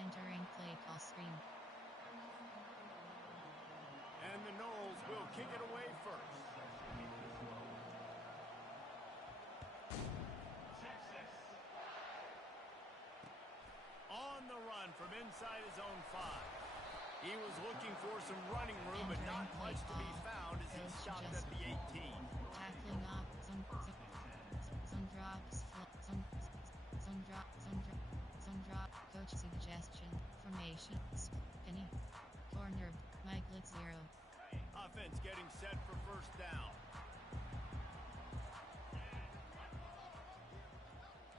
Entering play call screen. And the Knowles will kick it away first. On the run from inside his own 5. He was looking for some running room, but not much to be found as he stopped at the 18. Tackling up, some drops, some drop, coach suggestion, formation, penny, corner, Mike Lit 0. Offense getting set for first down.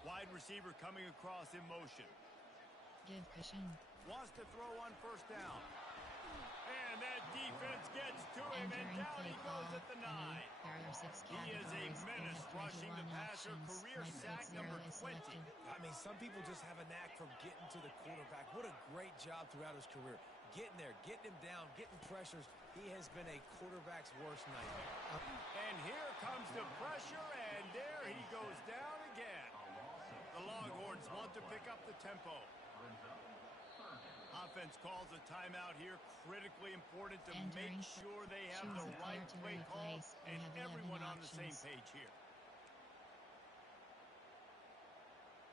Wide receiver coming across in motion. Give cushion. Wants to throw on first down. And that defense gets to him, and down he goes at the 9. He is a menace rushing the passer, career sack number 20. I mean, some people just have a knack for getting to the quarterback. What a great job throughout his career. Getting there, getting him down, getting pressures. He has been a quarterback's worst nightmare. And here comes the pressure, and there he goes down again. The Longhorns want to pick up the tempo. Offense calls a timeout here. Critically important to make sure they have the right play call and everyone on the same page here.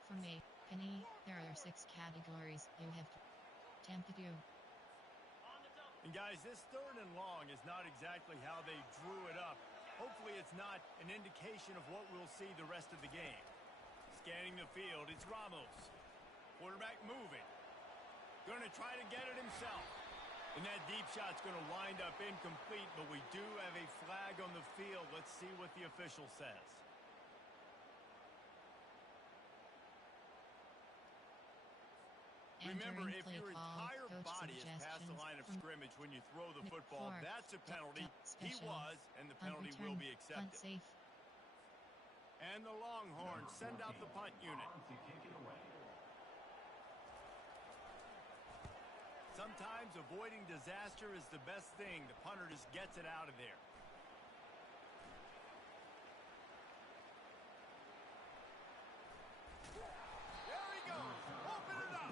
For me, Penny, there are 6 categories you have to attempt to do. And guys, this 3rd and long is not exactly how they drew it up. Hopefully it's not an indication of what we'll see the rest of the game. Scanning the field, it's Ramos. Quarterback moving. Going to try to get it himself. And that deep shot's going to wind up incomplete, but we do have a flag on the field. Let's see what the official says. Remember, if your entire body is past the line of scrimmage when you throw the football, that's a penalty. He was, and the penalty will be accepted. And the Longhorns send out the punt unit. Sometimes avoiding disaster is the best thing. The punter just gets it out of there. There he goes. Open it up.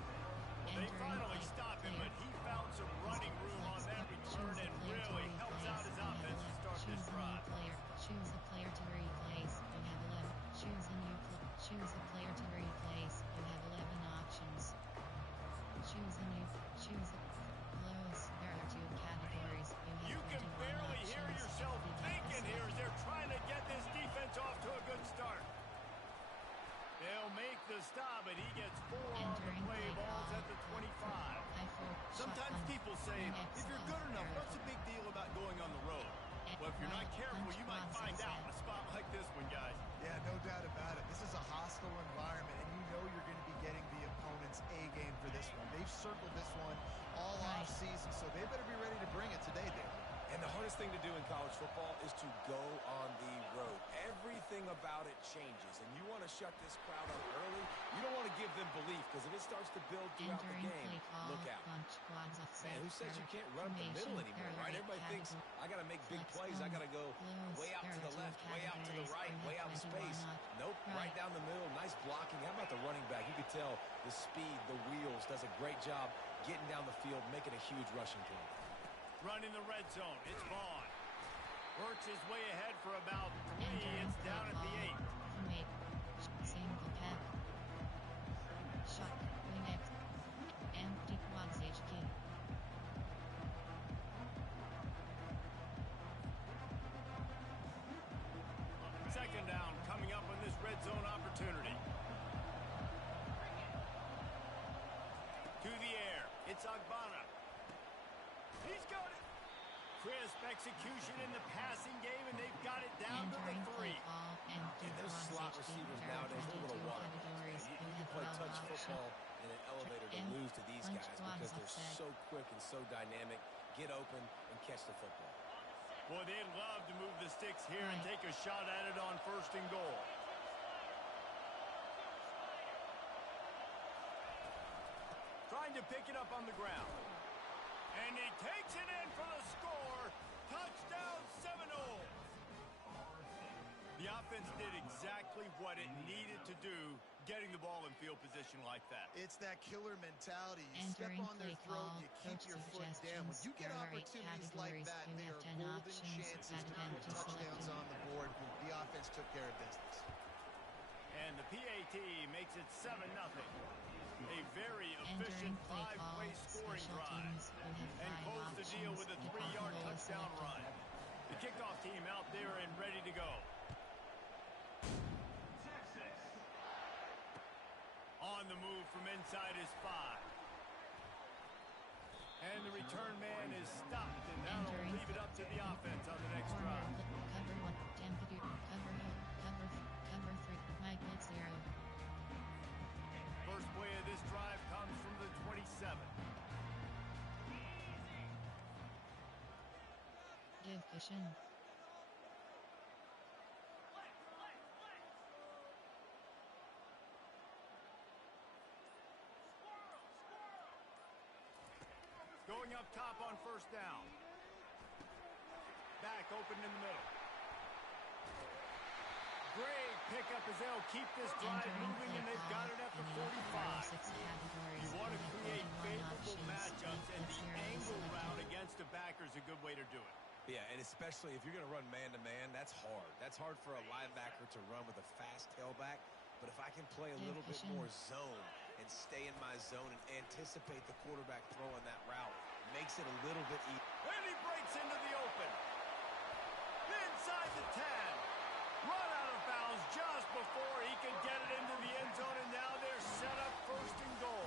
Well, they finally stop him, but he found some running room on that return and really helps out his offense to start this drive. Choose a player to replace. You have 11. Choose a player to replace. You have 11 options. Choose close. There are 2 categories. You can barely hear yourself thinking here as they're trying to get this defense off to a good start. They'll make the stop, but he gets 4 on the play balls at the 25. Sometimes people say, if you're good enough, what's the big deal about going on the road? Well, if you're not careful, you might find out in a spot like this one, guys. Yeah, no doubt about it. This is a hostile environment, and you know you're going to be getting the opponent's A game for this one. They've circled this one all off season, so they better be ready to bring it today, Dave. And the hardest thing to do in college football is to go on the road. Everything about it changes, and you want to shut this crowd up early. You don't want to give them belief, because if it starts to build throughout the game, look out. Man, who says you can't run up the middle anymore, right? Everybody thinks, I got to make big plays. I got to go way out to the left, way out to the right, way out in space. Nope, right down the middle. Nice blocking. How about the running back? You could tell the speed, the wheels, does a great job getting down the field, making a huge rushing play. Running the red zone, it's Vaughn. Works his way ahead for about 3. It's down at the 8. Single tap. Shot. Next. Empty quads HQ. Second down coming up on this red zone opportunity. To the air, it's Agbana. He's got it. Crisp execution in the passing game, and they've got it down to the 3. And those slot receivers nowadays, they're a little water. You can play touch football in an elevator to lose to these guys because they're so quick and so dynamic. Get open and catch the football. Boy, they'd love to move the sticks here and take a shot at it on 1st and goal. Trying to pick it up on the ground. And he takes it in for the score. Touchdown, Seminoles. The offense did exactly what it needed to do. getting the ball in field position like that. It's that killer mentality. You step Entering on their play throat, call, you keep coach your foot down. When suggestions. you get There are 8 opportunities like categories. that, You they have are 10 golden options. chances to Add put to touchdowns select. on the board. The offense took care of business. And the PAT makes it 7-0. A very Entering efficient play call, 5-play scoring special drive. teams. You have And 5 close the deal options. with a The 3-yard goal is touchdown selected. run. The kickoff team out there and ready to go. On the move from inside his 5. And the return man is stopped, and that'll Entering leave it up to the offense on the next corner. drive. Cover 1. Temperature. Cover 3. Mike Blitz 0. First play of this drive comes from the 27. Give cushion. Going up top on first down. Back open in the middle. Great pickup as they'll keep this drive moving, and they've got it at the 45. You want to create favorable matchups, and the angle route against a backer is a good way to do it. Yeah, and especially if you're going to run man-to-man, that's hard. That's hard for a linebacker to run with a fast tailback. But if I can play a little bit more zone and stay in my zone and anticipate the quarterback throwing that route, makes it a little bit easier. And he breaks into the open. Inside the 10. Run out of bounds just before he could get it into the end zone, and now they're set up first and goal.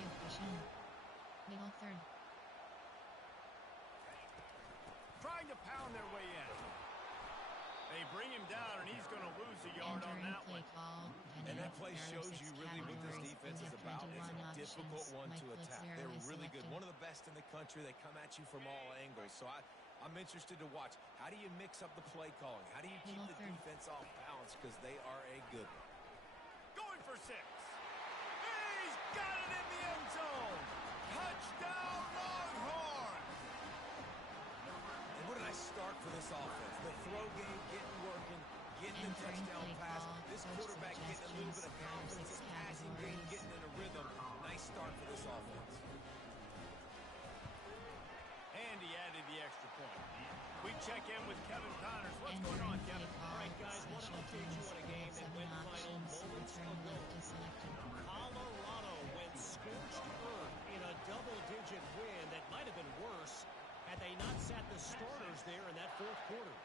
Give cushion. Middle third. Trying to pound their way in. They bring him down, and he's going to lose a yard on Entering that play one. call. And that play shows you really what this defense is about. It's a difficult one to attack. They're really good. One of the best in the country. They come at you from all angles. So I'm interested to watch. How do you mix up the play calling? How do you keep the defense off balance? Because they are a good one. Going for 6. He's got it in the end zone. Touchdown, Longhorns. And what a nice start for this offense. The throw game getting working, getting the touchdown pass. This quarterback getting a little bit of confidence. This passing game getting in a rhythm. Nice start for this offense. And he added the extra point. We check in with Kevin Connors. What's going on, Kevin? All right, guys, want to update you on a game that went final moments ago. Colorado went scorched earth in a double-digit win that might have been worse had they not sat the starters there in that fourth quarter.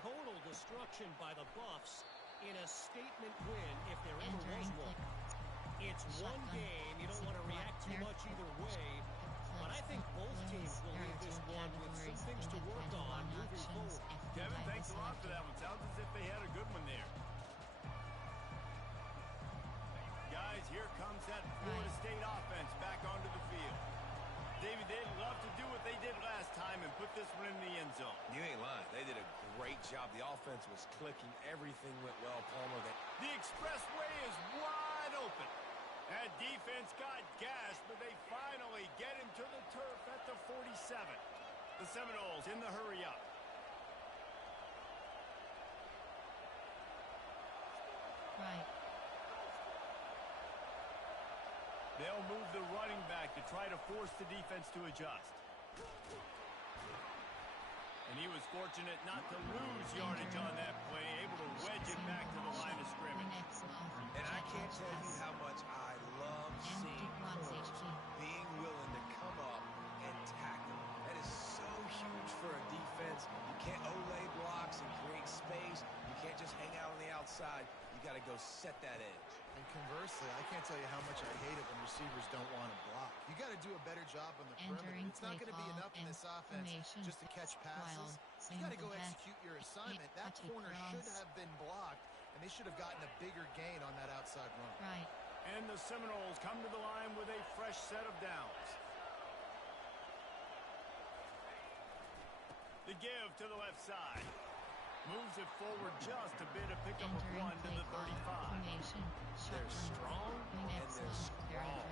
Total destruction by the Buffs in a statement win, if there ever was one. It's one game. You don't want to react too much either way. But I think both teams will leave this one with some things to work on moving forward. Kevin, thanks a lot for that one. Sounds as if they had a good one there. Guys, here comes that Florida State offense back onto the field. David, they'd love to do what they did last time and put this one in the end zone. You ain't lying. They did a great job. The offense was clicking. Everything went well, Palmer. The expressway is wide open. That defense got gassed, but they finally get him to the turf at the 47. The Seminoles in the hurry up. Right. They'll move the running back to try to force the defense to adjust. And he was fortunate not to lose yardage on that play, able to wedge it back to the line of scrimmage. And I can't tell you how much I love seeing Curtis being willing to come up and tackle. That is so huge for a defense. You can't olay blocks and create space. You can't just hang out on the outside. You got to go set that edge. And conversely, I can't tell you how much I hate it when receivers don't want to block. You got to do a better job on the perimeter. It's not going to be enough in this offense just to catch passes. You got to go execute your assignment. That corner should have been blocked, and they should have gotten a bigger gain on that outside run. Right. And the Seminoles come to the line with a fresh set of downs. The give to the left side. Moves it forward just a bit, a pickup of 1 to the 35. They're strong and they're strong.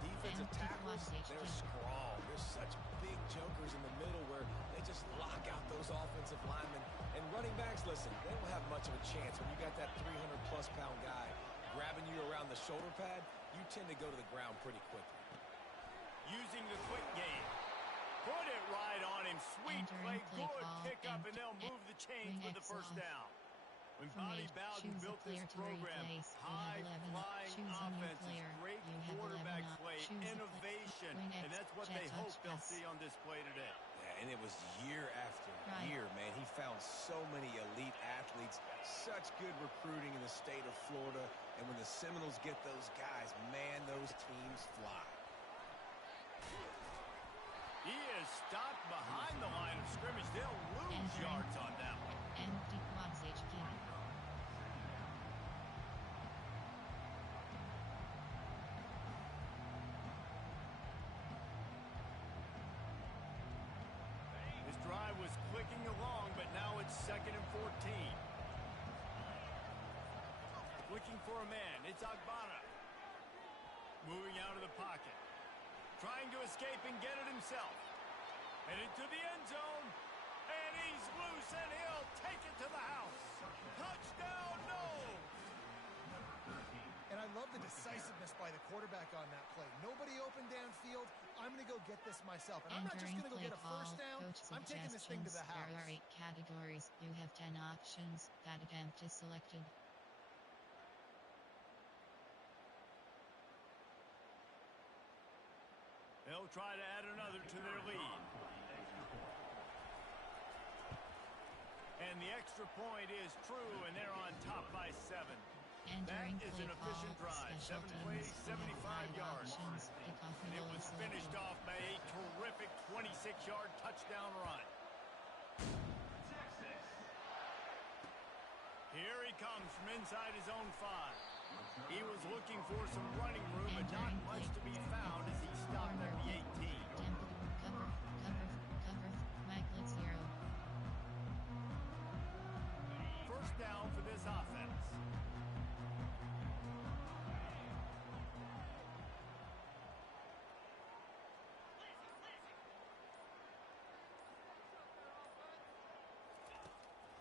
Defensive tackles, they're strong. There's such big jokers in the middle where they just lock out those offensive linemen, and And running backs, listen, they don't have much of a chance when you got that 300-plus pound guy grabbing you around the shoulder pad. You tend to go to the ground pretty quickly. Using the quick game. Put it right on him. Sweet play, good kick up, and they'll move the chains with the first down. When Bobby Bowden built this program, high-flying offense, great quarterback play, innovation, and that's what they hope they'll see on display today. Yeah, and it was year after year, man. He found so many elite athletes, such good recruiting in the state of Florida, and when the Seminoles get those guys, man, those teams fly. He is stopped behind the line of scrimmage. They'll lose yards on that one. This drive was clicking along, but now it's 2nd and 14. Looking for a man. It's Agbana. Moving out of the pocket. Trying to escape and get it himself. Headed to the end zone. And he's loose, and he'll take it to the house. Touchdown, no! And I love the decisiveness by the quarterback on that play. Nobody open downfield. I'm going to go get this myself. And I'm not just going to go get a first down. I'm taking this thing to the house. There are 8 categories. You have 10 options. That attempt is selected. They'll try to add another to their lead. And the extra point is true, and they're on top by 7. That is an efficient drive. 7 plays, 75 yards. And it was finished off by a terrific 26-yard touchdown run. Here he comes from inside his own 5. He was looking for some running room, but not much to be found as he stopped at the 18. Cover. Mike, let's 0. First down for this offense.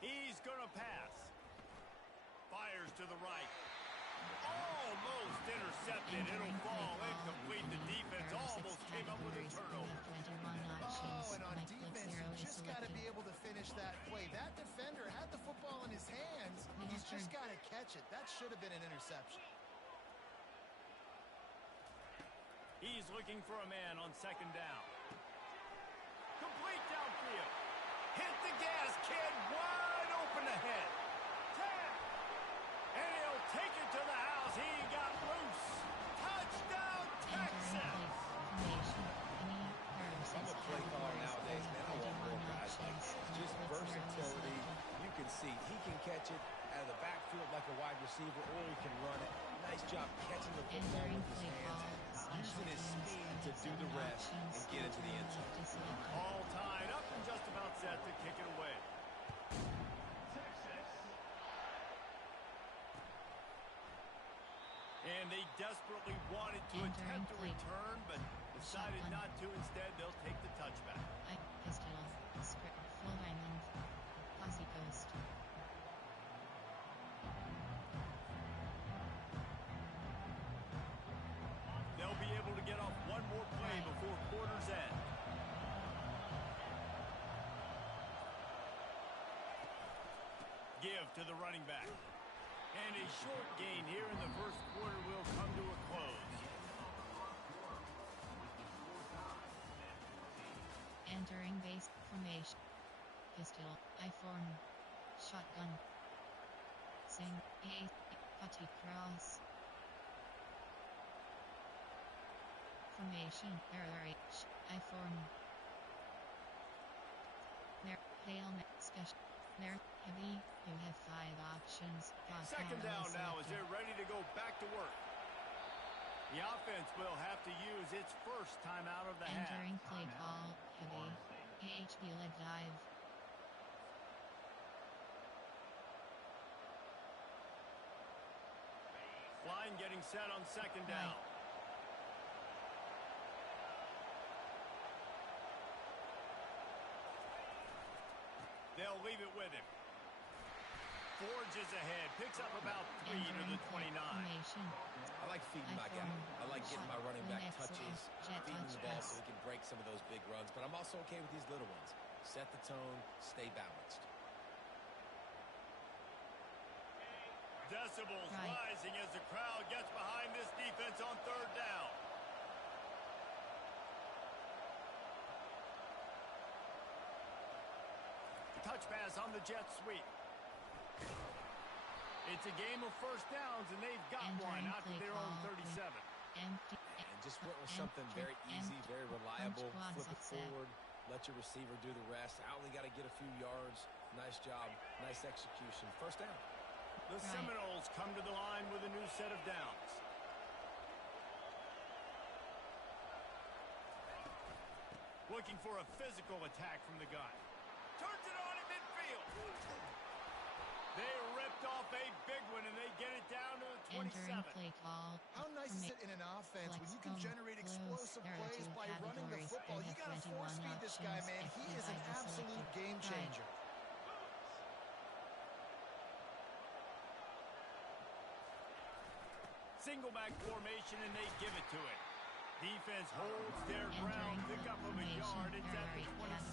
He's going to pass. Fires to the right. Almost intercepted. It'll fall incomplete. The defense almost came up with a turnover. Oh, and on defense, you just got to be able to finish that play. That defender had the football in his hands. He's just got to catch it. That should have been an interception. He's looking for a man on 2nd down. Complete downfield. Hit the gas, kid. Wide open ahead. 10. And he'll take it to the house. He got loose. Touchdown, Texas. I'm a play caller nowadays, man. I want more guys like this. Just versatility. You can see he can catch it out of the backfield like a wide receiver, or he can run it. Nice job catching the football with his hands, using his speed to do the rest and get into the end zone. All tied up and just about set to kick it away. And they desperately wanted to attempt a return, but decided not to. Instead, they'll take the touchback. Pistol, script, full diamond, Posse Coast. They'll be able to get off one more play before quarter's end. Give to the running back. And a short gain here in the first quarter will come to a close. Entering base formation. Pistol, I form. Shotgun. Sing, A, Putty cross. Formation, RH, I form. There, helmet, special. There, heavy, you have 5 options. 2nd down now as they're ready to go back to work. The offense will have to use its first timeout of the half. Entering play call, heavy, AHB leg dive. Line getting set on 2nd down. They'll leave it with him. forges ahead, picks up about 3 to the 29. I like feeding my guy. I like getting my running back touches, feeding the ball so he can break some of those big runs. But I'm also okay with these little ones. Set the tone, stay balanced. Decibels rising as the crowd gets behind this defense on third down. Touch pass on the jet sweep. It's a game of first downs, and they've got one out to their own 37. And just went with something very easy, very reliable. Flip it forward, let your receiver do the rest. I only got to get a few yards. Nice job, nice execution. First down. The Seminoles come to the line with a new set of downs. Looking for a physical attack from the gun. Turns it on in midfield. They ripped off a big one, and they get it down to the 27. How nice is it in an offense when you can generate explosive plays by running the football? You got to force feed this guy, man. He is an absolute game changer. Single back formation, and they give it to it. Defense holds their ground, pick up of a yard. It's at the 26.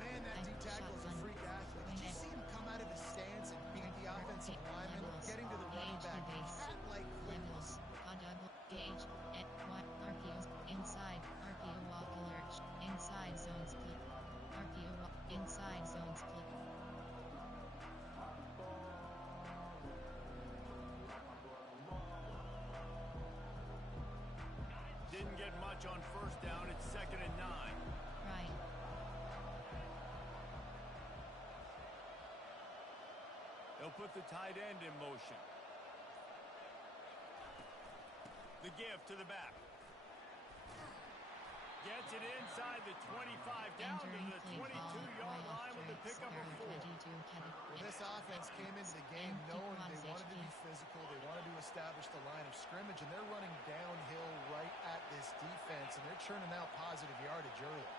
Man, that D-tackle is a freak athlete. Did you see him come out of his stance and beat the offensive lineman, getting to the running back? Cat-like quickness. Gauge at RPOs inside RPO walk alert inside zone split RPO inside zone split. Didn't get much on first down. It's 2nd and 9. Right. They'll put the tight end in motion. The give to the back. Gets it inside the 25, down to the 22-yard line with the pickup of 4. Well, this offense came into the game knowing they wanted to be physical. They wanted to establish the line of scrimmage, and they're running downhill right at this defense, and they're churning out positive yardage early.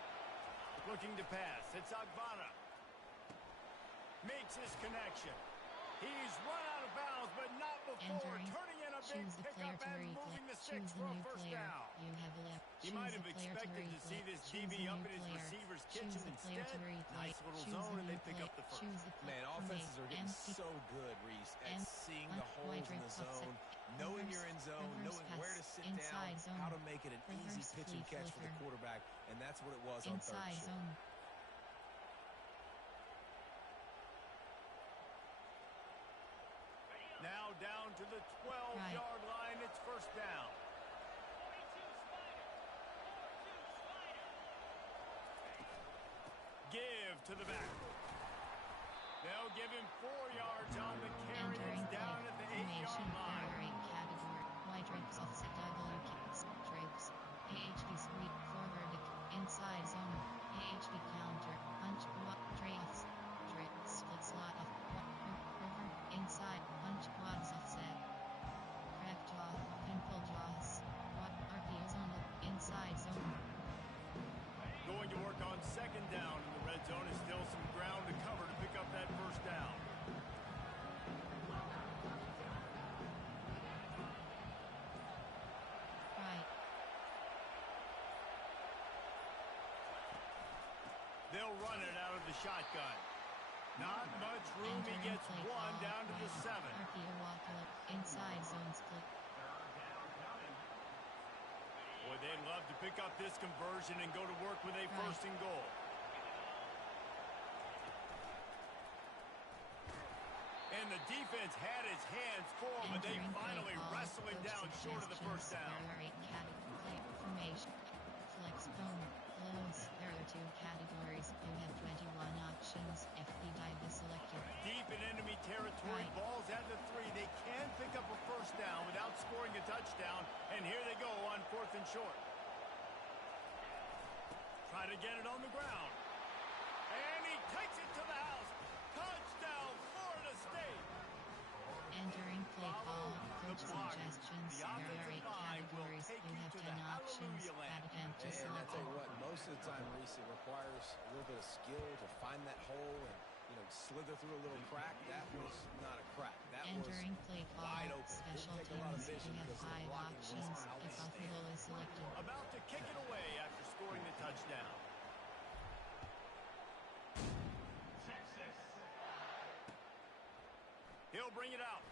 Looking to pass. It's Agbana. Makes his connection. He's run out of bounds, but not before. Turning in a big pickup and moving the sticks for a first down. He might have expected to see this DB up in his receiver's kitchen instead. Nice little zone, and they pick up the first. Man, offenses are getting so good, Reese, at seeing the holes in the zone, knowing your end zone, knowing where to sit down, how to make it an easy pitch and catch for the quarterback, and that's what it was on third and short. Now down to the 12-yard line. It's first down. Give to the back. They'll give him 4 yards on the carry. It's down at the 8-yard line. White drapes offset double kicks. Drapes. AHD sweep forward. Inside zone. AHD counter. Punch. Drapes. Split slot of over. Inside. Punch. Quads offset. Correct jaw. Pinful jaws. RPO zone. Inside zone. Going to work on second down in the red zone. Is still some ground to cover to pick up that first down. Right. They'll run it out of the shotgun. Not much room. He gets one down to the 7. RPO walk inside zone split. Boy, they'd love to pick up this conversion and go to work with a first and goal. And the defense had its hands full, but they finally wrestle him down short of the first down. Formation. Flex bone. Close. There are 2 categories. You have 21 options. FB dive is selected. Deep in enemy territory. Balls at the 3. They can pick up a first down without scoring a touchdown. And here they go on 4th and short. Try to get it on the ground. And he takes it to the house. Touchdown, Florida State. Entering play call. Coach suggestions. There are 8 categories. You have 10 options. Patent to select. And I tell you what, most of the time, Reese, it requires a little bit of skill to find that hole and, slither through a little crack. That was not a crack. That Entering was play call. wide open. Special Didn't take a lot of teams. vision We have because the 5 blocking was options. If a outstanding. goal is selected. About to kick it away after scoring the touchdown. He'll bring it out.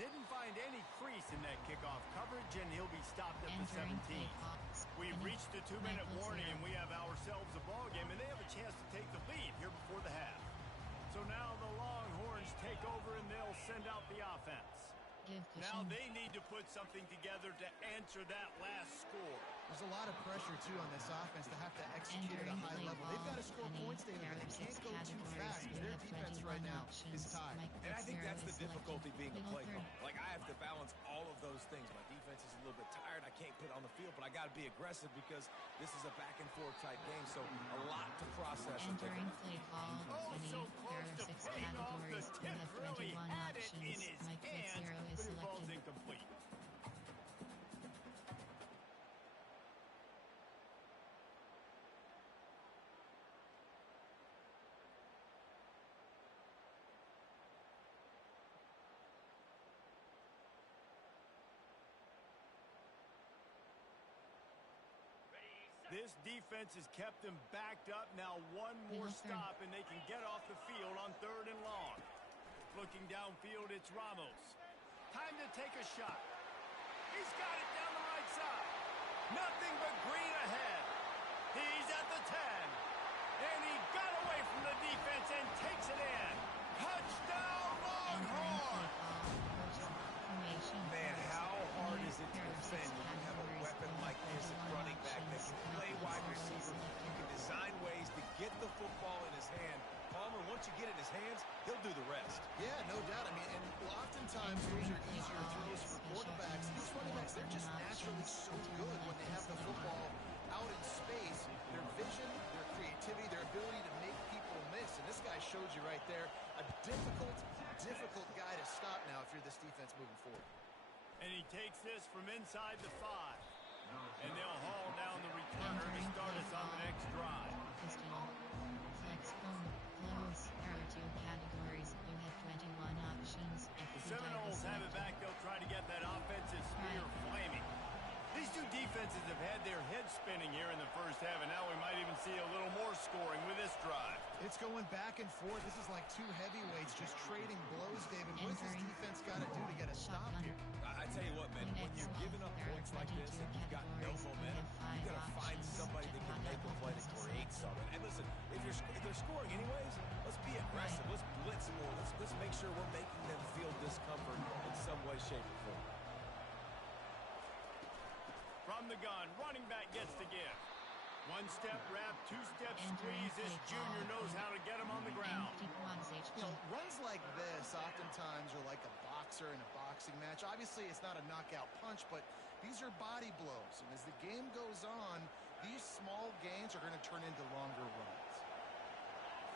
Didn't find any crease in that kickoff coverage, and he'll be stopped at the 17. We've reached the 2-minute warning, and we have ourselves a ball game, and they have a chance to take the lead here before the half. So now the Longhorns take over, and they'll send out the offense. Now they need to put something together to answer that last score. There's a lot of pressure, too, on this offense to have to execute at a high level. They've got to score points, David, but they can't go too fast because their defense right now is tied. And I think that's the difficulty being a play caller. Like, I have to balance all of those things. My defense is a little bit tired. I can't put it on the field, but I got to be aggressive because this is a back-and-forth type game, so a lot to process. Entering play call. So close to putting off the tip. Really had it in his hands, but it falls incomplete. This defense has kept them backed up. Now one more stop, and they can get off the field on 3rd and long. Looking downfield, it's Ramos. Time to take a shot. He's got it down the right side. Nothing but green ahead. He's at the 10. And he got away from the defense and takes it in. Touchdown, Longhorns! Man, how hard is it to defend when you have a weapon like this at running back that can play wide receiver? You can design ways to get the football in his hand. Palmer, once you get it in his hands, he'll do the rest. Yeah, no doubt. I mean, and oftentimes those are easier throws for quarterbacks. These running backs, they're just naturally so good when they have the football out in space. Their vision, their creativity, their ability to make people miss. And this guy showed you right there a difficult guy to stop now if you're this defense moving forward. And he takes this from inside the 5. And they'll haul down the returner to start us on the next drive. Flex phone. Close. There are 2 categories. You have 21 options. The Seminoles have it back. They'll try to get that offensive spear flaming. These two defenses have had their heads spinning here in the first half, and now we might even see a little more scoring with this drive. It's going back and forth. This is like 2 heavyweights just trading blows, David. What's this defense got to do to get a stop here? I tell you what, man, when you're giving up points like this and you've got no momentum, you got to find somebody that can make a play to create something. And listen, if they're scoring anyways, let's be aggressive. Let's blitz more. Let's make sure we're making them feel discomfort in some way, shape, or form. From the gun, running back gets the give. 1-step wrap, 2-step squeeze. This junior knows how to get him on the ground. You know, runs like this oftentimes are like a boxer in a boxing match. Obviously, it's not a knockout punch, but these are body blows. And as the game goes on, these small gains are going to turn into longer runs.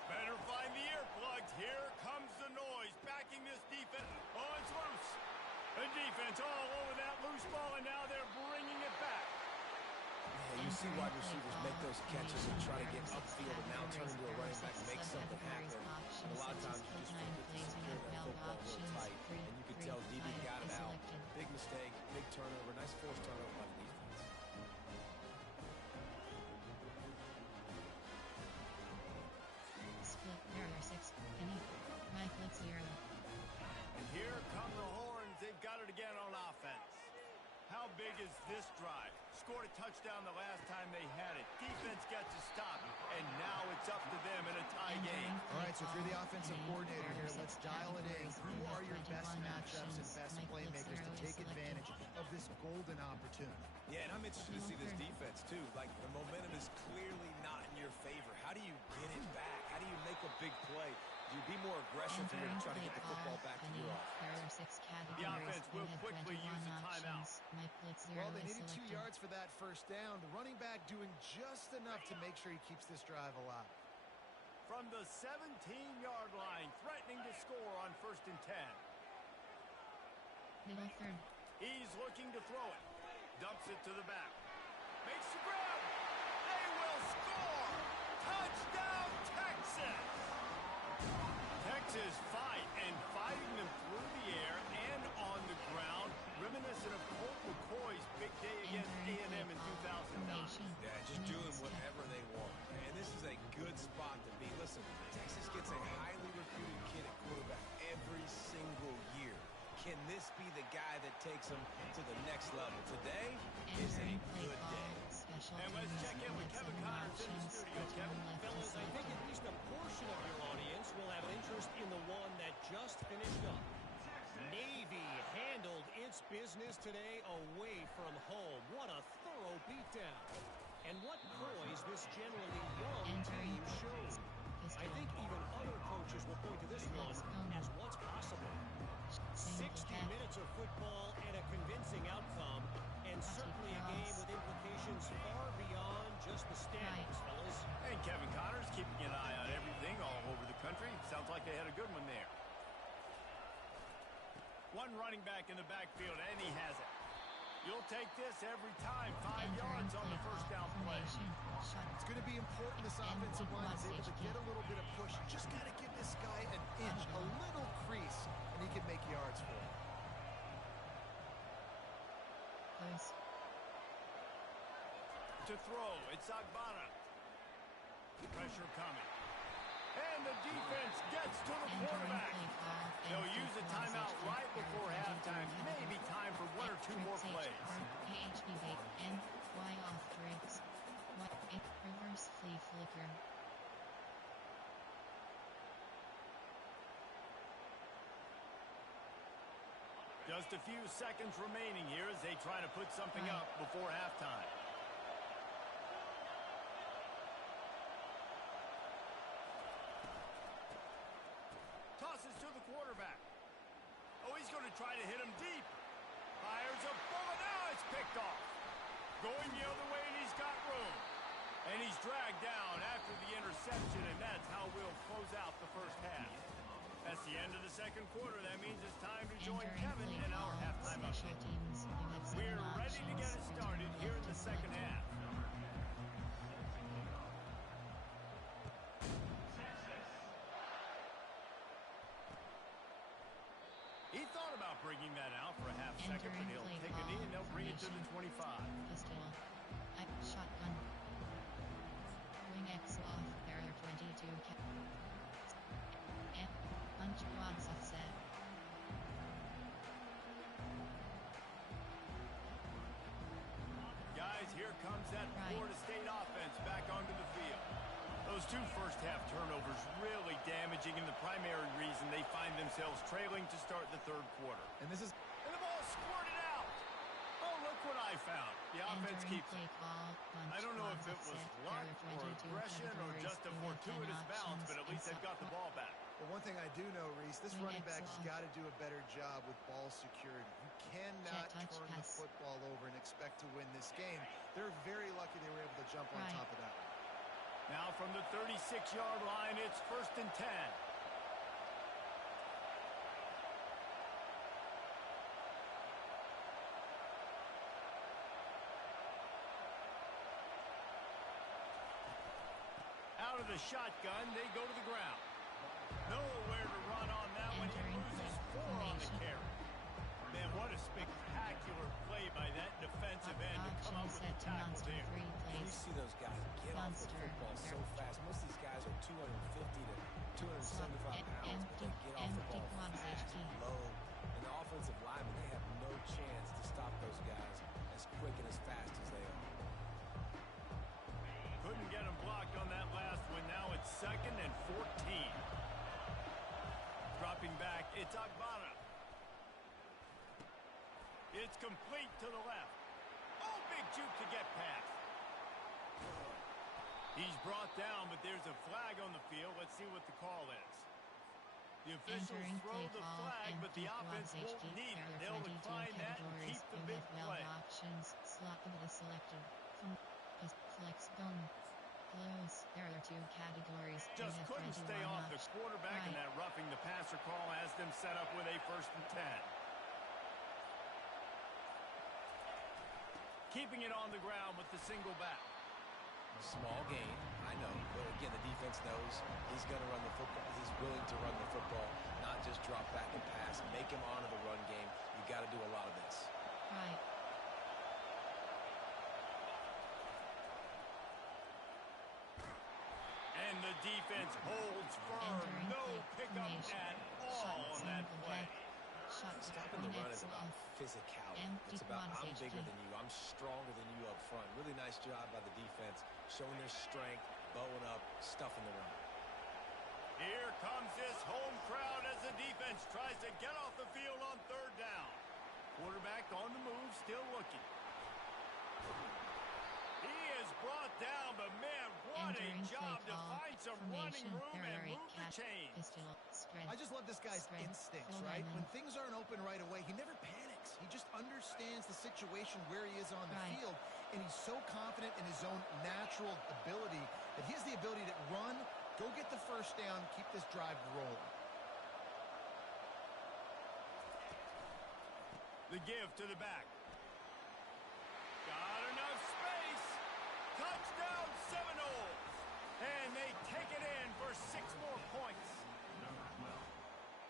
Better find the earplugs. Here comes the noise. Backing this defense. Oh, it's loose. The defense all over that loose ball, and now they're bringing it back. Yeah, you see wide receivers make those catches and try to get upfield and now turn into a running back and make something happen. And a lot of times you just forget to secure that football real tight, and you can tell DB got it out. Big mistake, big turnover, nice forced turnover by the defense. Split error 6. Penny. Right click 0. And here come the Horns. They've got it again on offense. How big is this drive? Scored a touchdown the last time they had it. Defense gets a stop, and now it's up to them in a tie game. All right, so if you're the offensive coordinator here, let's dial it in. Who are your best matchups and best playmakers to take advantage of this golden opportunity? Yeah, and I'm interested to see this defense, too. Like, the momentum is clearly not in your favor. How do you get it back? How do you make a big play? Do you be more aggressive here to try to get the football back to your offense? The offense will quickly use a timeout. Well, they needed 2 yards for that first down. The running back doing just enough to make sure he keeps this drive alive. From the 17-yard line, threatening to score on 1st and 10. Middle third. He's looking to throw it. Dumps it to the back. Makes the grab. They will score. Touchdown, Texas. be the guy that takes them to the next level. Today is a good day. And let's check in with Kevin Connors in the studio. Kevin? Fellas, I think at least a portion of your audience will have an interest in the one that just finished up. Navy handled its business today away from home. What a thorough beatdown. And what poise this generally young team showed. I think even other coaches will point to this one as what's possible. 60 minutes of football and a convincing outcome, and certainly a game with implications far beyond just the standings, fellas. And Kevin Connors keeping an eye on everything all over the country. Sounds like they had a good one there. One running back in the backfield, and he has it. You'll take this every time. 5 yards on the first down play. It's going to be important this offensive line is able to get a little bit of push. Just got to give this guy an inch, a little crease, and he can make yards for it. To throw, it's Agbana. Pressure coming. And the defense gets to the quarterback. They'll use a timeout right before halftime. Maybe time for one or two more plays. Reverse flea flicker. Just a few seconds remaining here as they try to put something up before halftime. Tosses to the quarterback. Oh, he's going to try to hit him deep. Fires a bullet. Now it's picked off. Going the other way, and he's got room. And he's dragged down after the interception, and that's how we'll close out the first half. That's the end of the second quarter. That means it's time to join Kevin in our halftime update. We're ready to get it started here in the second half. He thought about bringing that out for a half second, but he'll take a knee and they'll bring it to the 25. Shotgun. Wing X off. There are 22. And punch quads offset. Guys, here comes that Florida State offense back onto the field. Those two first-half turnovers really damaging, and the primary reason they find themselves trailing to start the third quarter. And this is... And the ball squirted out! Oh, look what I found. The offense keeps it. I don't know if it was luck or aggression or just a fortuitous bounce, but at least they've got the ball back. Well, one thing I do know, Reese, this running back's got to do a better job with ball security. You cannot turn the football over and expect to win this game. They're very lucky they were able to jump on top of that one. Now from the 36-yard line, it's 1st and 10. Out of the shotgun, they go to the ground. Nowhere to run on that one. He loses 4 on the carry. Man, what a spectacular play by that defensive end to come up with a tackle there. You see those guys get off the football so fast. Most of these guys are 250 to 275 pounds, but they get off the ball fast, low. And the offensive linemen, they have no chance to stop those guys as quick and as fast as they are. Couldn't get him blocked on that last one. Now it's 2nd and 14. Dropping back, it's Agbana. It's complete to the left. Oh, big juke to get past. He's brought down, but there's a flag on the field. Let's see what the call is. The officials throw the flag, but the offense won't need it. They'll decline that and keep the big play. Options slot into the selected from flex gun. Close. There are 2 categories. Just couldn't stay off the quarterback, and that roughing the passer call has them set up with a 1st and 10. Keeping it on the ground with the single back. Small gain, I know, but again, the defense knows he's going to run the football. He's willing to run the football, not just drop back and pass. Make him honor the run game. You got to do a lot of this. Right. And the defense holds firm. No pickup at all on that play. Stopping the run is about physicality. It's about I'm bigger than you, I'm stronger than you up front. Really nice job by the defense, showing their strength, bowing up, stuffing the run. Here comes this home crowd as the defense tries to get off the field on third down. Quarterback on the move, still looking. He is brought down, but man, what a job to find some running room and move the chains. I just love this guy's instincts, right? When things aren't open right away, he never panics. He just understands the situation where he is on the field, and he's so confident in his own natural ability that he has the ability to run, go get the first down, keep this drive rolling. The give to the back. Got enough space. Touchdown Seminoles. And they take it in for 6 more points.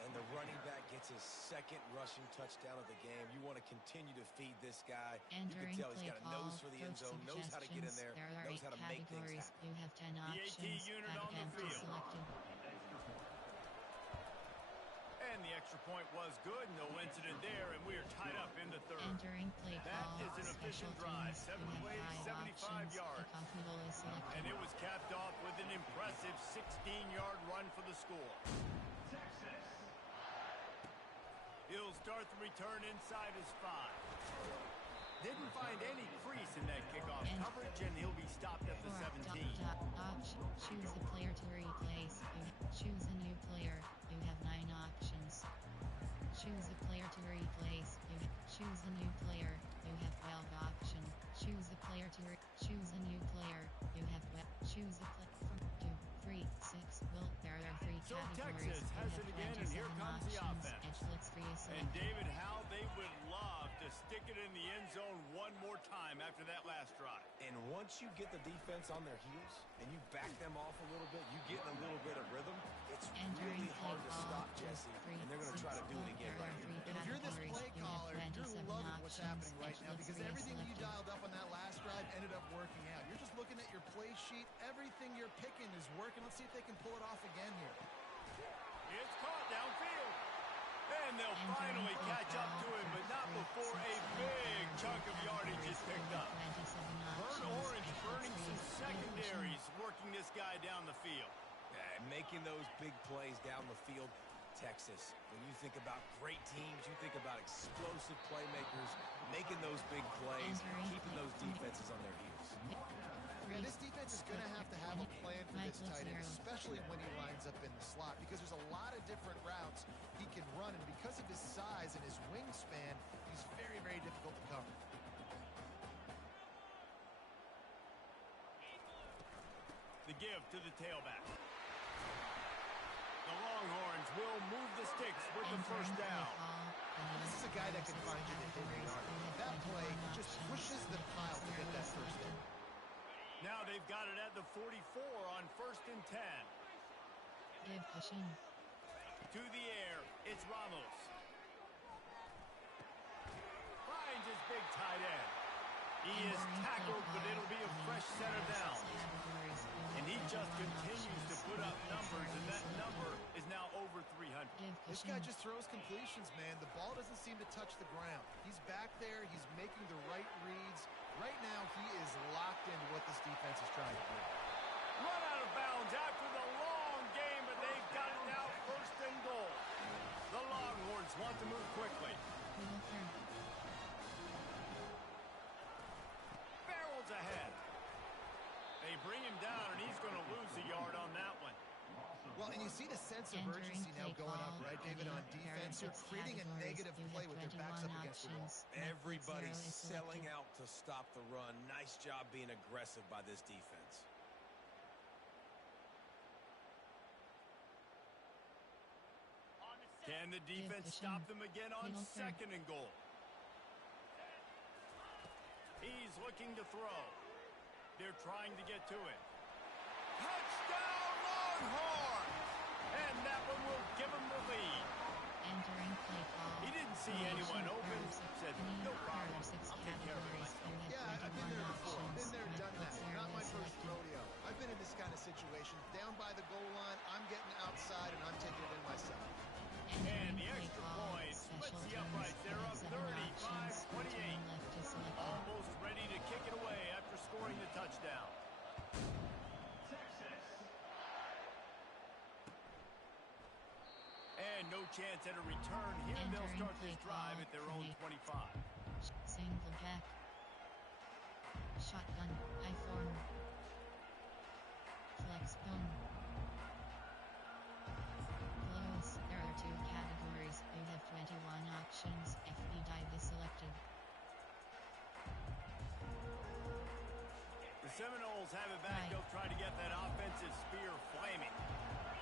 And the running back gets his second rushing touchdown of the game. You want to continue to feed this guy. You can tell he's got a nose for the end zone, knows how to get in there, knows how to make things happen. You have 10 options. The AT unit on the field. And the extra point was good. No incident there, and we are tied up in the third. Entering play that call. is an efficient drive. 7 plays, 75 yards. And it was capped off with an impressive 16-yard run for the score. He'll start the return inside his 5. Didn't find any crease in that kickoff coverage, and he'll be stopped at the 17. Choose a player to replace. Choose a new player. You have 9 options. Choose a player to replace. Choose a new player. You have 12 options. Choose a player to choose a new player. You have choose a player from 2, 3, 6. Well, there are 3 so categories. Texas has it again, and here comes the offense. And David, how they would love to stick it in the end zone one more time after that last drive. And once you get the defense on their heels and you back them off a little bit, you get in a little bit of rhythm, it's really hard to stop Jesse, and they're going to try to do it again right here. And if you're this play caller, you're loving what's happening right now because everything you dialed up on that last drive ended up working out. You're just looking at your play sheet. Everything you're picking is working. Let's see if they can pull it off again here. It's caught downfield. And they'll finally catch up to him, but not before a big chunk of yardage is picked up. Burnt Orange burning some secondaries, working this guy down the field. Yeah, making those big plays down the field. Texas, when you think about great teams, you think about explosive playmakers, making those big plays, keeping those defenses on their heels. Yeah, this defense is going to have a plan for this tight end, especially when he lines up in the slot, because there's a lot of different routes he can run, and because of his size and his wingspan, he's very, very difficult to cover. The give to the tailback. The Longhorns will move the sticks with the first down. This is a guy that can find you the hidden yard. That play just pushes the pile to get that first down. Now they've got it at the 44 on 1st and 10. Give pushing. To the air, it's Ramos. Finds his big tight end. He is tackled, but it'll be a fresh center down. And he just continues to put up numbers, and that number is now over 300. This guy just throws completions, man. The ball doesn't seem to touch the ground. He's back there. He's making the right reads. Right now, he is locked into what this defense is trying to do. Run out of bounds after the long game, but they've got it now 1st and goal. The Longhorns want to move quickly. Barrels ahead. They bring him down, and he's going to lose a yard on that one. Well, and you see the sense of urgency now going up, right, David, on defense. They're creating a negative play with their backs up against the wall. Everybody's selling out to stop the run. Nice job being aggressive by this defense. Can the defense stop them again on 2nd and goal? He's looking to throw. They're trying to get to it. Touchdown, Longhorns! And that one will give him the lead. Entering play call. He didn't see anyone open. Said, no problem. I'll take care of it myself. Yeah, I've been there before. Been there, done that. Not my first rodeo. I've been in this kind of situation. Down by the goal line, I'm getting outside, and I'm taking it in myself. And the extra point splits Gets the uprights. They're up 35-28. Almost ready to kick it away after scoring the touchdown. And no chance at a return here. They'll start this drive at their own 25. Single back. Shotgun. I form. Flex bone. Close. There are 2 categories. You have 21 options. FB dive is selected. The Seminoles have it back. They'll try to get that offensive spear flaming.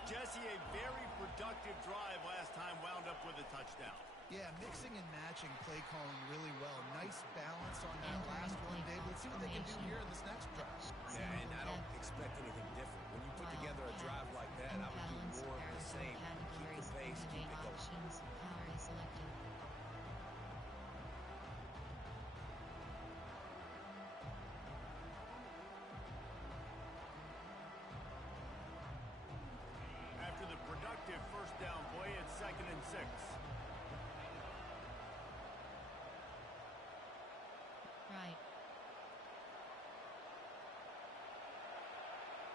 Jesse, a very productive drive last time, wound up with a touchdown. Yeah, mixing and matching play calling really well. Nice balance on that last one, Dave. Let's see what they can do here in this next drive. Yeah, and I don't expect anything different. When you put together a drive like that, I would do more of the same. Keep the pace, keep it going. Power is selected. After the productive first down play, it's 2nd and 6. Right.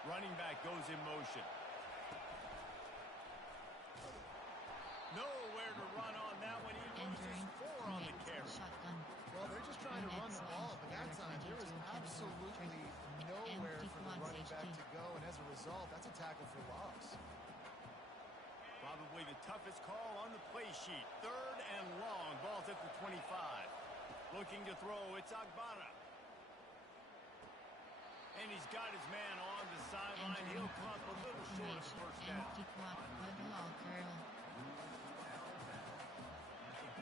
Running back goes in motion. Nowhere to run on that one. He loses 4 on the carry. Shotgun. Well, they're just trying to run the ball, but that time there was absolutely nowhere for the running back to go, and as a result, that's a tackle for loss. Probably the toughest call on the play sheet. 3rd and long. Ball's at the 25. Looking to throw. It's Agbara. And he's got his man on the sideline. He'll come up a little short of first down.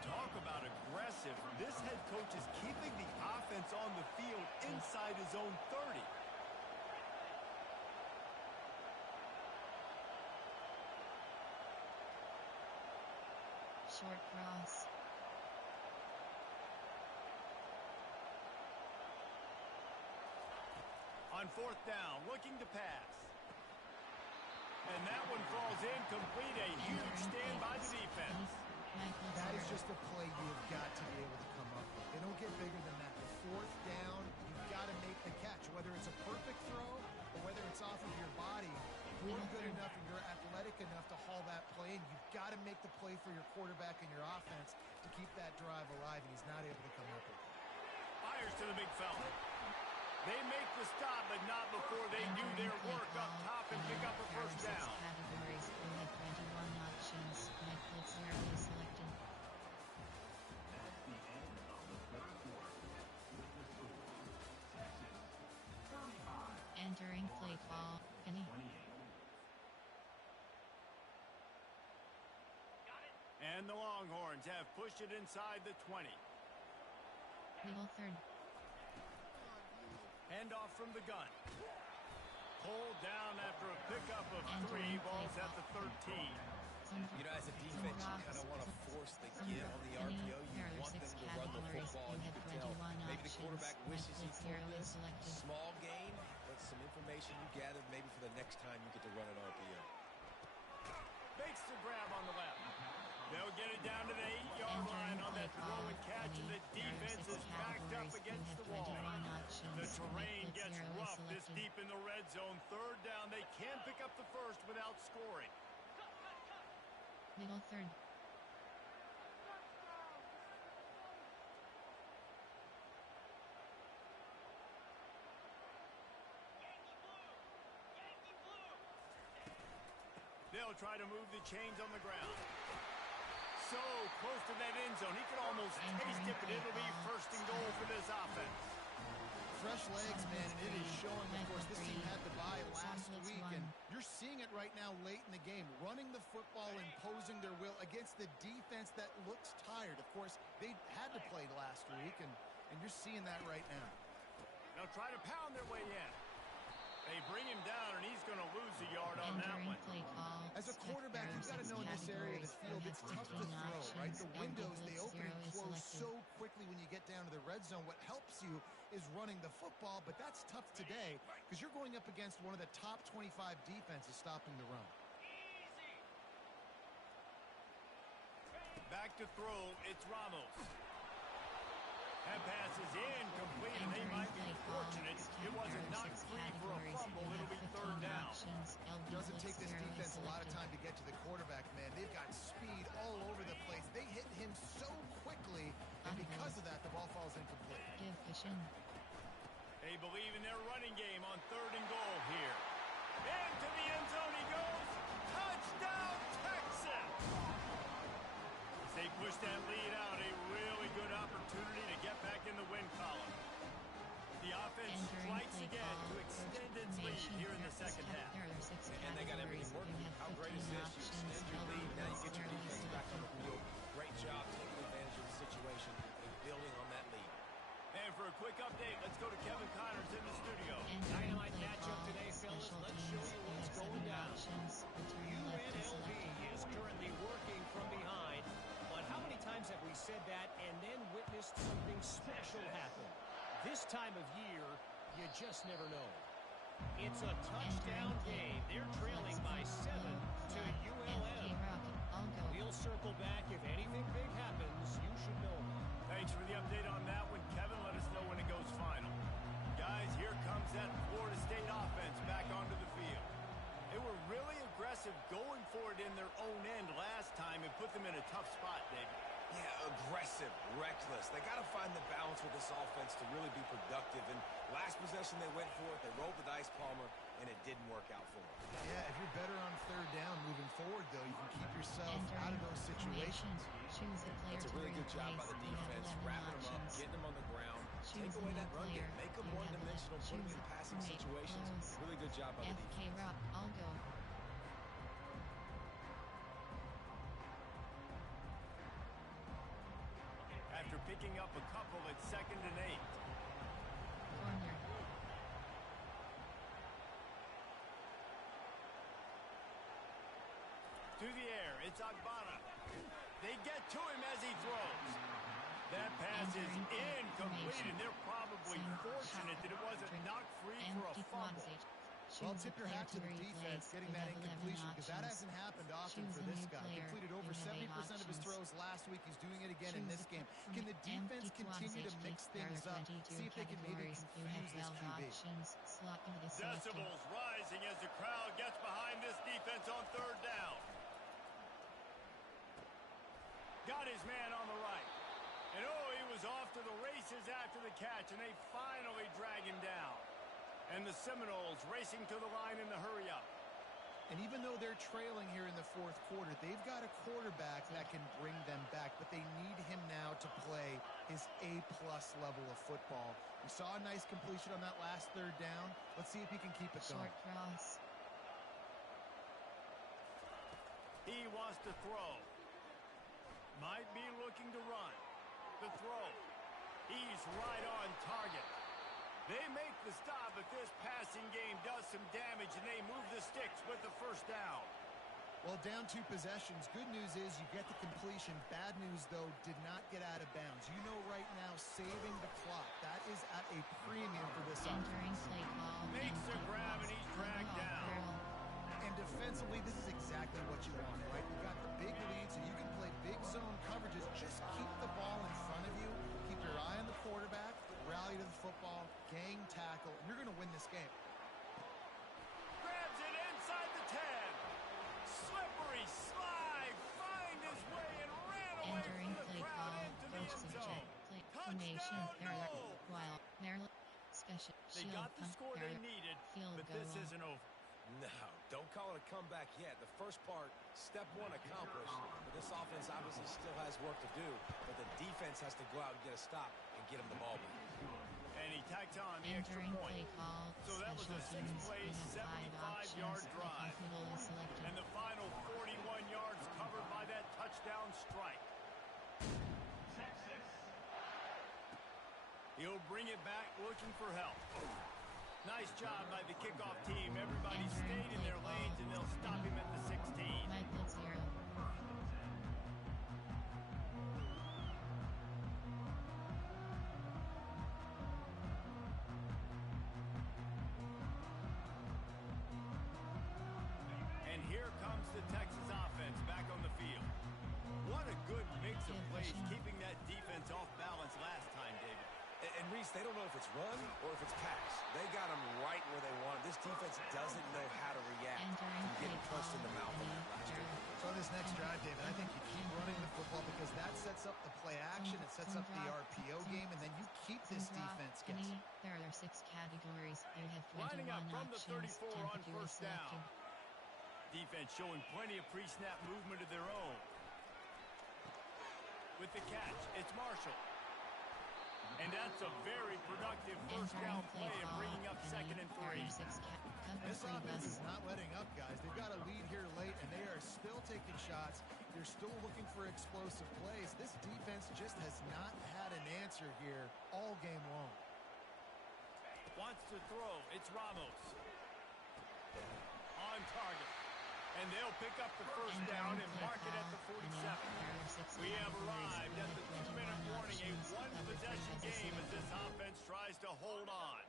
Talk about aggressive. This head coach is keeping the offense on the field inside his own 30. Short cross. On 4th down, looking to pass. And that one falls incomplete. A huge stand by the defense. That is just a play you've got to be able to come up with. They don't get bigger than that. 4th down, you've got to make the catch. Whether it's a perfect throw or whether it's off of your body, you're good enough and you're athletic enough to haul that play in. You've got to make the play for your quarterback and your offense to keep that drive alive, and he's not able to come up with it. Fires to the big fella. They make the stop, but not before they do their work up top and pick up a first down. Categories. You have 21 options. Mike Blitzer is selected. Entering play call. Penny. And the Longhorns have pushed it inside the 20. Middle 3rd. Handoff from the gun. Pulled down after a pickup of 3. Balls at the 13. You know, as a defense, you kind of want to force the give on the RPO. You want them to run the football. You can tell maybe the quarterback wishes he threw this. Small gain, but some information you gathered maybe for the next time you get to run an RPO. Fakes the grab on the left. They'll get it down to the 8-yard line on that throw and catch, and the defense is backed up against the wall. The terrain gets rough this deep in the red zone. 3rd down. They can pick up the first without scoring. Middle 3rd. They'll try to move the chains on the ground. So close to that end zone. He can almost taste it, but it'll be 1st and goal for this offense. Fresh legs, man, and it is showing. Of course, this team had the bye last week, and you're seeing it right now late in the game. Running the football, imposing their will against the defense that looks tired. Of course, they had to play last week, and you're seeing that right now. They'll try to pound their way in. They bring him down, and he's going to lose a yard on that one. As a quarterback, you've got to know in this area of the field, it's tough to throw, right? The windows, they open and close so quickly when you get down to the red zone. What helps you is running the football, but that's tough today because you're going up against one of the top 25 defenses stopping the run. Back to throw, it's Ramos. That pass is incomplete, and they might be fortunate. It wasn't knocked free for a fumble. It'll be third down. It doesn't take this defense a lot of time to get to the quarterback, man. They've got speed all over the place. They hit him so quickly, and because of that, the ball falls incomplete. They believe in their running game on 3rd and goal here. Into the end zone he goes. Touchdown, Texans! As they push that lead out, a really good opportunity to get back in the win column. The offense strikes again to extend its lead here in the second half. And they got everything working. How great is this? You extend your lead, now you get your defense back on the field. Great job taking advantage of the situation and building on that lead. And for a quick update, let's go to Kevin Connors in the studio. Dynamite matchup today, fellas. Let's show you what's going down. UNLV is currently working from behind. But how many times have we said that and then witnessed something special happen? This time of year, you just never know. It's a touchdown game. They're trailing by 7 to ULM. We'll circle back. If anything big happens, you should know that. Thanks for the update on that one, Kevin. Let us know when it goes final. Guys, here comes that Florida State offense back onto the field. They were really aggressive going for it in their own end last time and put them in a tough spot, David. Yeah, aggressive, reckless. They got to find the balance with this offense to really be productive. And last possession they went for it, they rolled the dice, Palmer, and it didn't work out for them. Yeah, if you're better on 3rd down moving forward, though, you can keep yourself out of those situations. That's a really good job by the defense, wrapping them up, getting them on the ground, take away that run game, make them one-dimensional, put them in passing situations. Really good job by the defense. After picking up a couple at 2nd and 8. To the air, it's Agbana. They get to him as he throws. That pass is incomplete, and they're probably fortunate that it wasn't knocked free for a fumble. Well, tip your hat to the defense getting that incompletion, because that hasn't happened often for this guy. Completed over 70% of his throws last week. He's doing it again in this game. Can the defense continue to mix things up? See if they can maybe confuse this QB. Decibels rising as the crowd gets behind this defense on 3rd down. Got his man on the right. And he was off to the races after the catch, and they finally drag him down. And the Seminoles racing to the line in the hurry-up. And even though they're trailing here in the 4th quarter, they've got a quarterback that can bring them back, but they need him now to play his A-plus level of football. We saw a nice completion on that last 3rd down. Let's see if he can keep it going. Short cross. He wants to throw. Might be looking to run. The throw. He's right on target. They make the stop, but this passing game does some damage, and they move the sticks with the 1st down. Well, down 2 possessions. Good news is you get the completion. Bad news, though, did not get out of bounds. You know right now, saving the clock, that is at a premium for this offense. Makes the grab, and he's dragged down. And defensively, this is exactly what you want, right? You got the big lead, so you can play big zone coverages. Just keep the ball in front of you. Keep your eye on the quarterback. Rally to the football, gang tackle, and you're going to win this game. Grabs it inside the 10. Slippery slide, find his way and ran away from the crowd into the end zone. Touchdown, While Maryland special. They got the score they needed, but this isn't over. No, don't call it a comeback yet. The first part, step 1 accomplished. But this offense obviously still has work to do. But the defense has to go out and get a stop and get him the ball back. And he tacks on the extra point. So that was a 6-play, 75-yard drive. And the final 41 yards covered by that touchdown strike. He'll bring it back looking for help. Nice job by the kickoff team. Everybody stayed in their lanes, and they'll stop him at the 16. And here comes the Texas offense back on the field. 100 a good mix of plays, keeping that defense off balance last time, David. And Reese, they don't know if it's run or if it's pass. They got them right where they want. This defense doesn't know how to react from getting punched in the mouth on that last drive. So on this next drive, David, I think you keep running the football because that sets up the play action, it sets up the RPO game, and then you keep this defense guessing. There are 6 categories. You have 21 Lining up from the 34 on first down. Selected. Defense showing plenty of pre-snap movement of their own. With the catch, it's Marshall. And that's a very productive first down play and bringing up 2nd and 3. This offense is not letting up, guys. They've got a lead here late, and they are still taking shots. They're still looking for explosive plays. This defense just has not had an answer here all game long. Wants to throw. It's Ramos. On target. And they'll pick up the first down and mark it at the 47. We have arrived at the 2-minute warning, a one-possession game as this offense tries to hold on.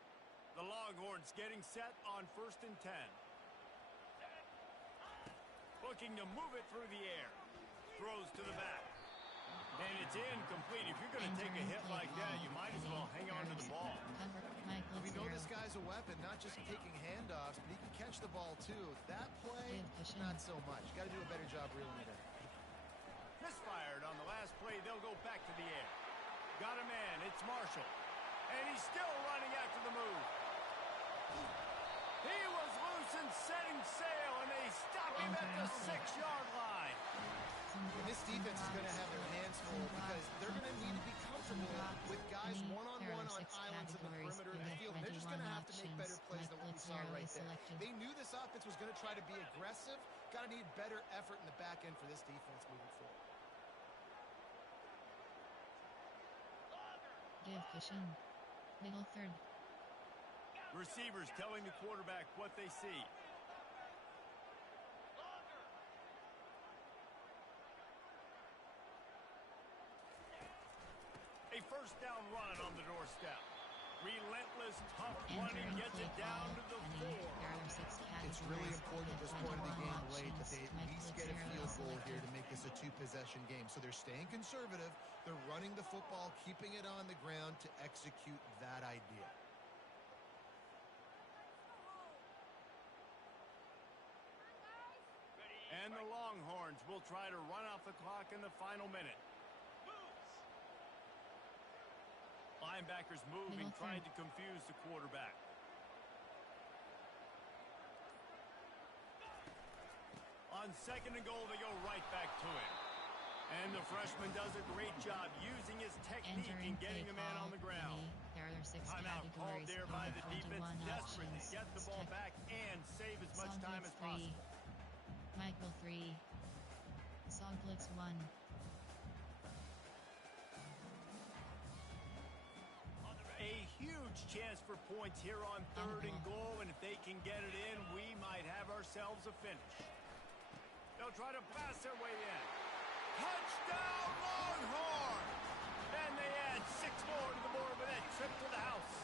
The Longhorns getting set on 1st and 10. Looking to move it through the air. Throws to the back. And it's incomplete. If you're going to take a hit like that, you might as well hang on to the ball. We know this guy's a weapon, not just taking handoffs, but he can catch the ball too. That play, not so much. Got to do a better job reeling it in. Misfired on the last play. They'll go back to the air. Got a man. It's Marshall. And he's still running after the move. He was loose and setting sail, and they stop him at the 6-yard line. And this defense is going to have their hands full because they're going to need to be comfortable with guys one-on-one on islands in the perimeter of the field. And they're just going to have to make better plays than what we saw right there. They knew this offense was going to try to be aggressive. Got to need better effort in the back end for this defense moving forward. Division. Middle third. Receivers telling the quarterback what they see. A first down run on the doorstep. Relentless, tough running gets it down to the 4. It's really important at this point of the game late that they at least get a field goal here to make this a 2-possession game. So they're staying conservative. They're running the football, keeping it on the ground to execute that idea. And the Longhorns will try to run off the clock in the final minute. Linebackers moving, trying to confuse the quarterback. On 2nd and goal, they go right back to it. And the freshman does a great job using his technique and getting a man on the ground. Timeout called there by the defense, desperate to get the ball back and save as much time as possible. Michael 3. Songblitz 1. A huge chance for points here on 3rd and goal, and if they can get it in, we might have ourselves a finish. They'll try to pass their way in. Touchdown, Longhorn! And they add 6 more to the board with that trip to the house.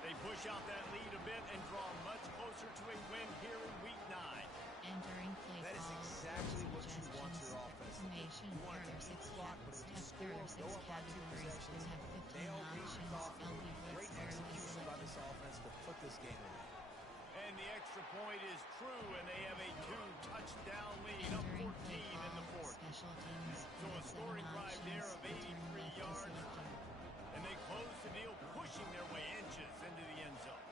They push out that lead a bit and draw much closer to a win here in Week 9. Entering play that is exactly what you want your offense to do. You want to keep the clock, but if you score, go up by 2 possessions. They all need great execution by this offense to put this game away. And the extra point is true, and they have a 2-touchdown lead, up 14 in the 4th. So a scoring drive there of 83 yards, and they close the deal, pushing their way inches into the end zone.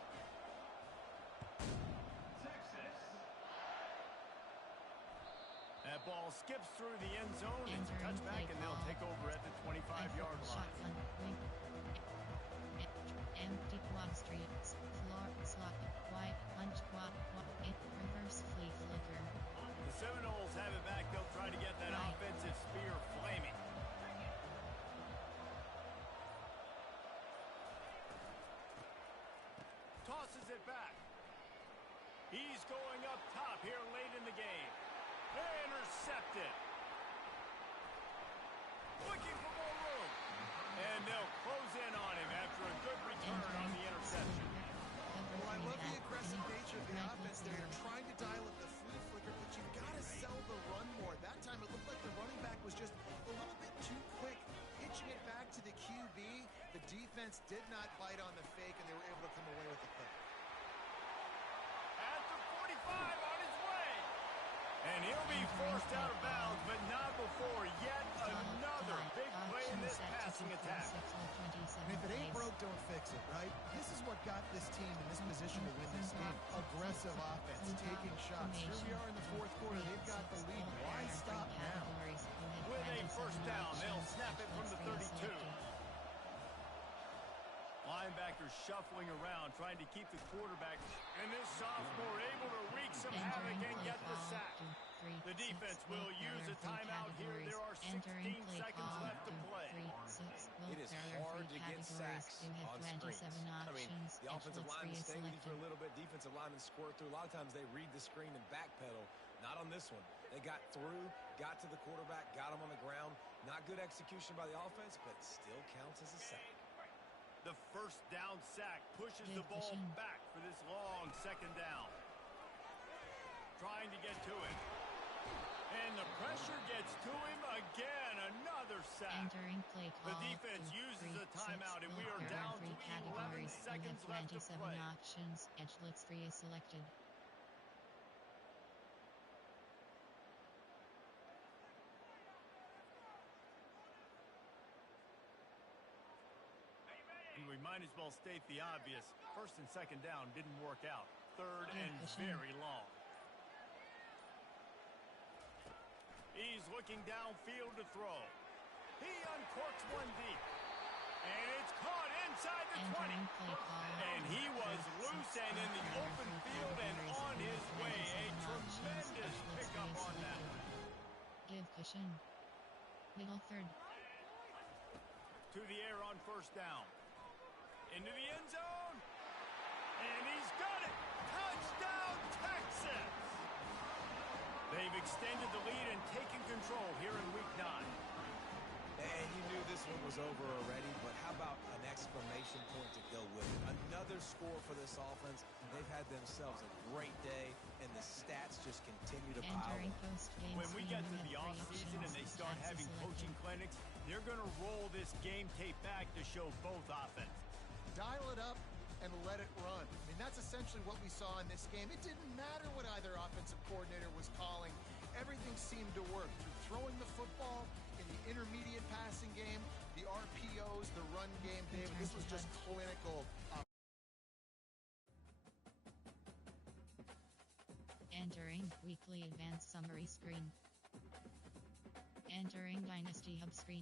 That ball skips through the end zone. It's a touchback, and they'll take over at the 25-yard line. Empty quad streets, floor, slot, wide, punch, quad, reverse flea flicker. The Seminoles have it back. They'll try to get that offensive spear flaming. Tosses it back. He's going up top here late in the game. Intercepted. Looking for more room. And they'll close in on him after a good return on the interception. Well, I love the aggressive nature of the offense there. They're trying to dial up the flea flicker, but you've got to sell the run more. That time it looked like the running back be forced out of bounds, but not before yet another big play in this passing attack. And if it ain't broke, don't fix it, right? This is what got this team in this position to win this game. Aggressive offense, taking shots. Here we are in the fourth quarter. They've got the lead. Why stop now? With a first down, they'll snap it from the 32. Linebackers shuffling around, trying to keep the quarterback. And this sophomore able to wreak some havoc and get the sack. The defense will use a timeout here. There are 16 seconds left to play. It is hard to get sacks on screens. I mean, the offensive linemen stay with you for a little bit. Defensive linemen squirt through. A lot of times they read the screen and backpedal. Not on this one. They got through, got to the quarterback, got him on the ground. Not good execution by the offense, but still counts as a sack. The first down sack pushes the ball back for this long second down. Trying to get to it. And the pressure gets to him again. Another sack. The defense uses a timeout, and we are down to 11 seconds left to play. Options. Edge blitz 3 is selected. And we might as well state the obvious. First and second down didn't work out. Third and very long. He's looking downfield to throw. He uncorks one deep. And it's caught inside the 20. And he was loose and in the open field and on his way. A tremendous pickup on that. Give cushion. Middle third. To the air on first down. Into the end zone. And he's got it. Touchdown, Texas. They've extended the lead and taken control here in week 9. And you knew this one was over already, but how about an exclamation point to go with it? Another score for this offense. They've had themselves a great day, and the stats just continue to pile up. When we get to the offseason and they start having coaching clinics, they're going to roll this game tape back to show both offenses. Dial it up and let it run. I mean, that's essentially what we saw in this game. It didn't matter what either offensive coordinator was calling. Everything seemed to work. Through throwing the football, in the intermediate passing game, the RPOs, the run game, David, this was just clinical. Entering weekly advanced summary screen. Entering Dynasty Hub screen.